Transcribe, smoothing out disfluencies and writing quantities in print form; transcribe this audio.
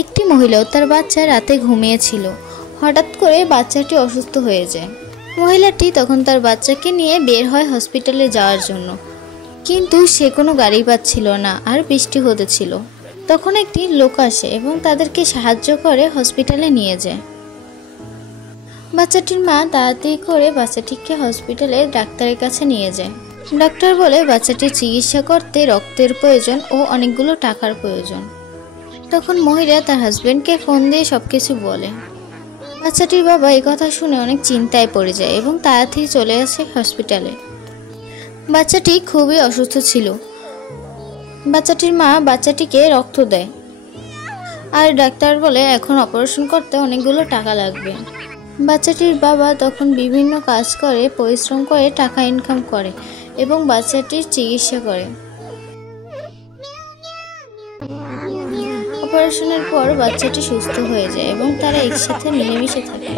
একটি মহিলাও তার বাচ্চা রাতে ঘুমিয়েছিল। হঠাৎ করে বাচ্চাটি অসুস্থ হয়ে যায়। মহিলাটি তখন তার বাচ্চাকে নিয়ে বের হয় হসপিটালে যাওয়ার জন্য, কিন্তু সে কোনো গাড়ি পাচ্ছিল না আর বৃষ্টি হতেছিল। তখন একটি লোক আসে এবং তাদেরকে সাহায্য করে হসপিটালে নিয়ে যায়। বাচ্চাটির মা তাড়াতাড়ি করে বাচ্চাটিকে হসপিটালে ডাক্তারের কাছে নিয়ে যায়। ডাক্তার বলে বাচ্চাটির চিকিৎসা করতে রক্তের প্রয়োজন ও অনেকগুলো টাকার প্রয়োজন। তখন মহিলা তার হাজবেন্ডকে ফোন দিয়ে সবকিছু বলে। বাচ্চাটির বাবা এই কথা শুনে অনেক চিন্তায় পড়ে যায় এবং তাড়াতাড়ি চলে আসে হসপিটালে। বাচ্চাটি খুবই অসুস্থ ছিল। বাচ্চাটির মা বাচ্চাটিকে রক্ত দেয় আর ডাক্তার বলে এখন অপারেশন করতে অনেকগুলো টাকা লাগবে। বাচ্চাটির বাবা তখন বিভিন্ন কাজ করে, পরিশ্রম করে টাকা ইনকাম করে এবং বাচ্চাটির চিকিৎসা করে। অপারেশনের পর বাচ্চাটি সুস্থ হয়ে যায় এবং তারা একসাথে মিলেমিশে থাকে।